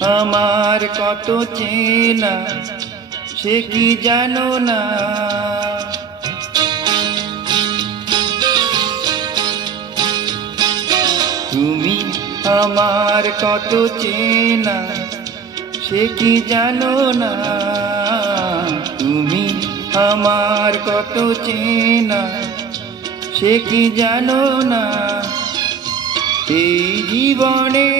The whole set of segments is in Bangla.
আমার কত চেনা, সে কি জানো না? তুমি আমার কত চেনা, সে কি জানো না? তুমি আমার কত চেনা, সে কি জানো না? এই জীবনে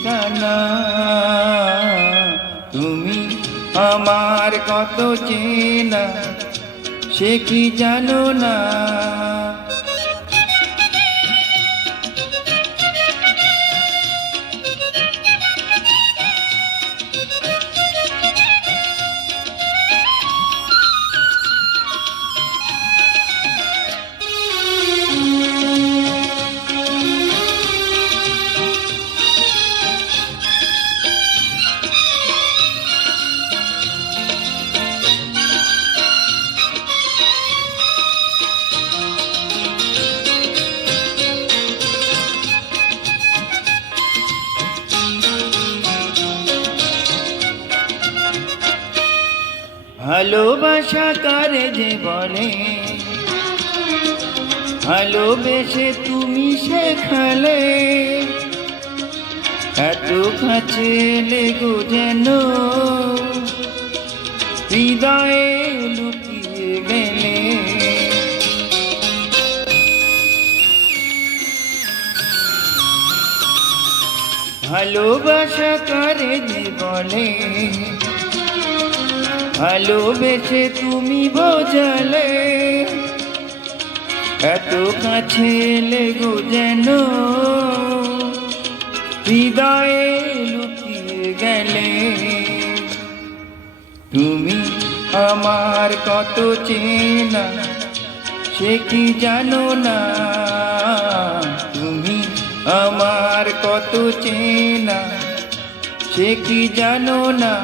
ঠিকানা? তুমি আমার কত চেনা সে কি জানো না? ভালোবাসা কারে যে বলে? ভালোবেসে তুমি শেখালে। এত কাছে লেগো যেন হৃদয়ে লুকিয়ে গেলে। ভালোবাসা কারে যে বলে? ভালোবেসে তুমি বোঝালে, এত কাছে লেগো যেন হৃদয়ে লুকিয়ে গেলে। তুমি আমার কত চেনা, সে কি জানো না? তুমি আমার কত চেনা, সে কি জানো না?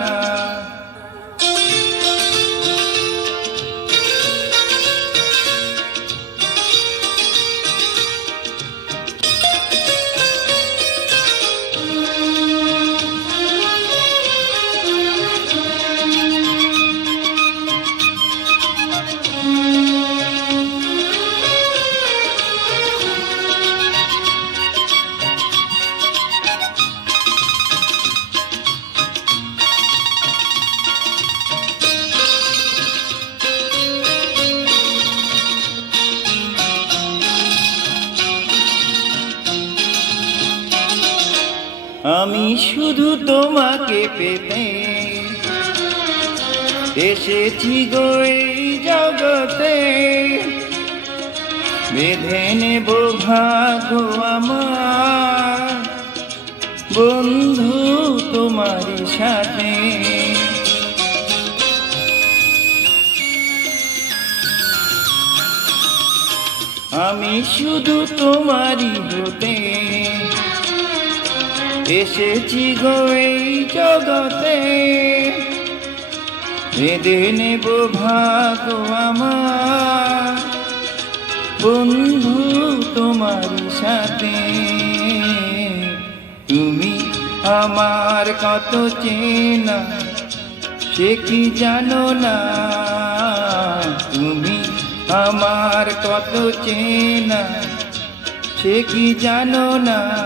আমি শুধু তোমাকে পেতে এসেছি গো এই জগতে। বেঁধে নেব ভাগ্য আমার। বন্ধু তোমার সাথে। আমি শুধু তোমারই হতে এসেছি গো এই জগতে। বেঁধে নেব ভাগ্য আমার। বন্ধু তোমার সাথে। তুমি আমার কত চেনা, সে কি জানো না? তুমি আমার কত চেনা, সে কি জানো না?